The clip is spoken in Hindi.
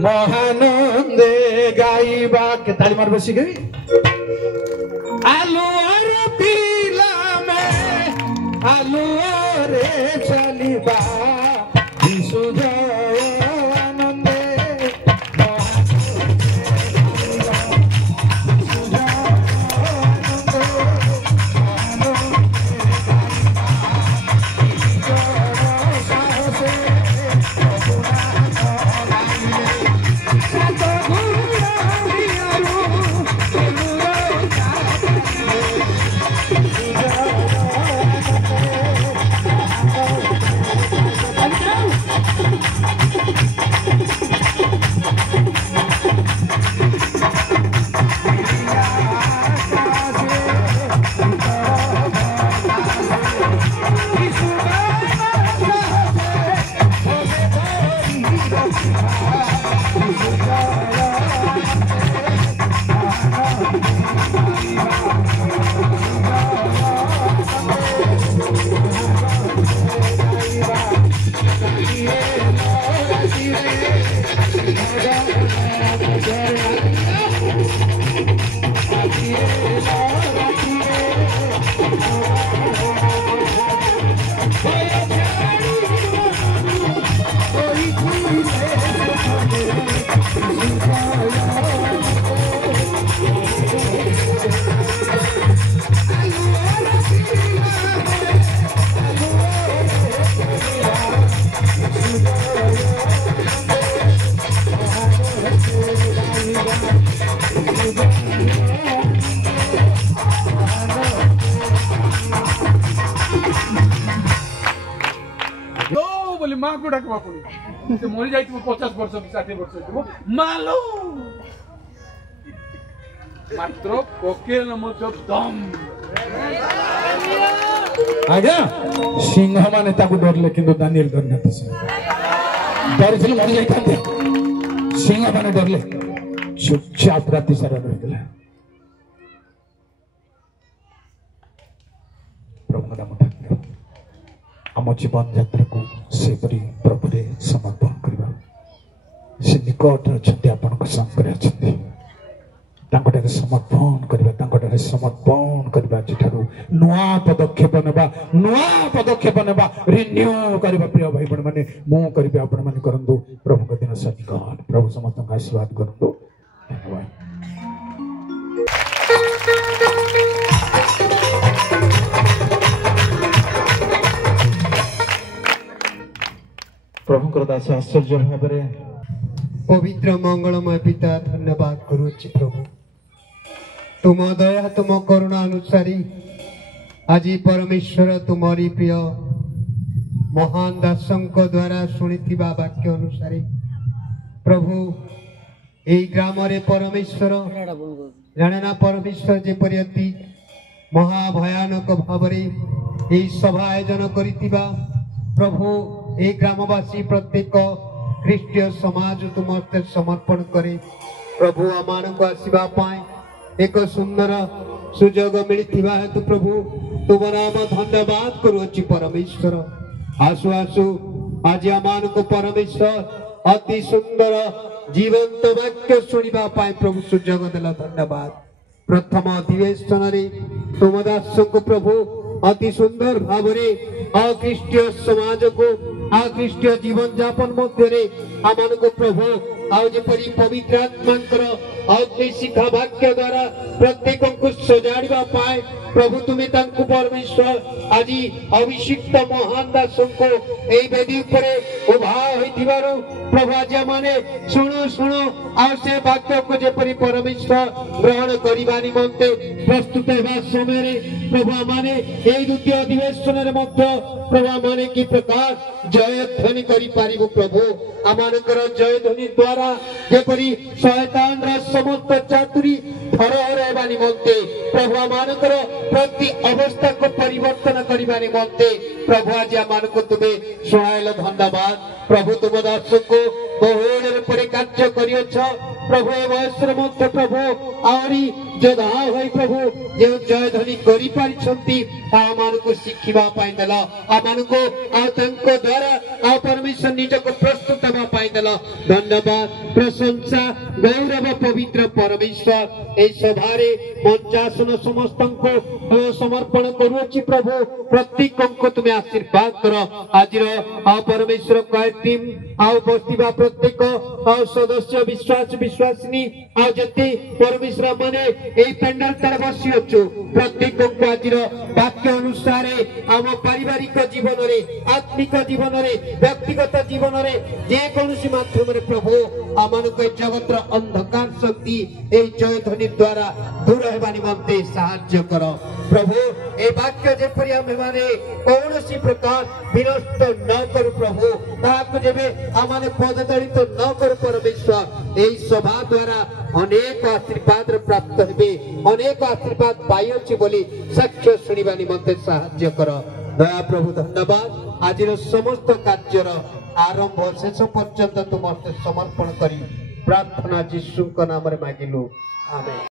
महानंदे गाइबा के ताली मार बसी गई आलू और पीला में आलू रे चलीबा सुजय आनंदे माँ को डाकवा पड़ी से मरी जाई 50 वर्ष 60 वर्ष मालो मात्र कोकेल मत दम आज्ञा सिंह माने ताकू डरले किंतु दानिएल डर नथि डरथिल मरि जाई थांते सिंह माने डरले चुपचाप राति सारा रहिला प्रभु नाम ठाकुर आम जीवन यात्रा को सेपरी प्रभुरे समर्पण करबा से निकट अछंती आपनक संग रे अछंती तांकटारे समर्पण करबा जिठारु नुआ पदक्षेप नेबा रिन्यू करबा प्रिय भाई बहन माने मो करबे आपण माने करंदु प्रभु के दिन सनिकट प्रभु समस्त आशीर्वाद करंदु धन्यवाद प्रभु दास आश्चर्य भाव पवित्र मंगलमय पिता धन्यवाद करुच्ची प्रभु तुम दया तुम करुणा अनुसारी आज परमेश्वर तुम्हारी प्रिय महान दासों द्वारा शुणी वाक्य अनुसारी प्रभु यही ग्राम परमेश्वर जाना परमेश्वर जेपरी अति महाभयानक भाव सभा आयोजन करितिबा प्रभु ए ग्रामवासी प्रत्येक ख्रीष्टीय समाज तुमते समर्पण करे प्रभु आमान को आसवा एक सुंदर सुजोग मिलता हेतु प्रभु तुम नाम धन्यवाद करुच्ची परमेश्वर आसु आसु आज आमान को परमेश्वर अति सुंदर जीवंत वाक्य शुणा प्रभु सुजोग देला धन्यवाद प्रथम अधिवेशन तुम दास को प्रभु अति सुंदर भाव अख्रीष्टीय समाज को अख्रीष्टीय जीवन यापन मध्य आमान को प्रभु आजपरी पवित्र आत्मा अग्नि शिखा वाक्य द्वारा प्रत्येक को सजाड़ा पाए प्रभु तुम्हें परमेश्वर आज अभिषिक्त महान दासों को यही वेदी पर उभा हो प्रभु आज माने शुणु शुणु आ से वाक्य को जेपरी परमेश्वर ग्रहण करने निमंते प्रस्तुत होगा समय प्रभु माने यही द्वितीय अधिवेशन प्रभु माने कि प्रकार जय ध्वनि करि प्रभु आमानकर जय ध्वनि द्वारा जेपरी शैतान समस्त चातुरी थर निमंते प्रभु आमानकर प्रति अवस्था को परिवर्तन करने निमंते प्रभु आज आम को तुम्हें शुणाइल धन्यवाद प्रभु तुम दर्शक को बहुल कार्य कर प्रभु ए वयस मध्य प्रभु आहरी जोधा भाई प्रभु जो जय ध्वनि को शिखा देल आम को द्वारा परमेश्वर निज को प्रस्तुत देल धन्यवाद प्रशंसा गौरव पवित्र परमेश्वर ए सभारे मंचासन समस्त को समर्पण करुच्ची प्रभु प्रत्येक को तुम्हें आशीर्वाद कर आज परमेश्वर कय टीम आओ बसवा प्रत्येक सदस्य विश्वास विश्वासिनी आते परमेश्वर माने पेंडल तर बसी अच्छु प्रत्येक को आज वाक्य अनुसार आम पारिवारिक जीवन में आत्मिक जीवन में व्यक्तिगत जीवन में जेकोसी माध्यम प्रभु आम जगतर अंधकार शक्ति जय ध्वनि द्वारा दूर होगा निमंते साहाय्य कर प्रभु ए वाक्य जेपरी आमे माने कौन सी प्रकार विनष्ट न करू प्रभु ताकू जेबे आमाने पददलित न करू परमेश्वर ए सभा द्वारा अनेक आशीर्वाद प्राप्त हेबे अनेक आशीर्वाद पाइछि बोली साक्ष्य सुनिबा निमंते साहाय्य कर दया प्रभु धन्यवाद आज समस्त कार्यर आरंभ शेष पर्यंत तुम समर्पण करी प्रार्थना यीशु नाम रे मांगिलु आमेन।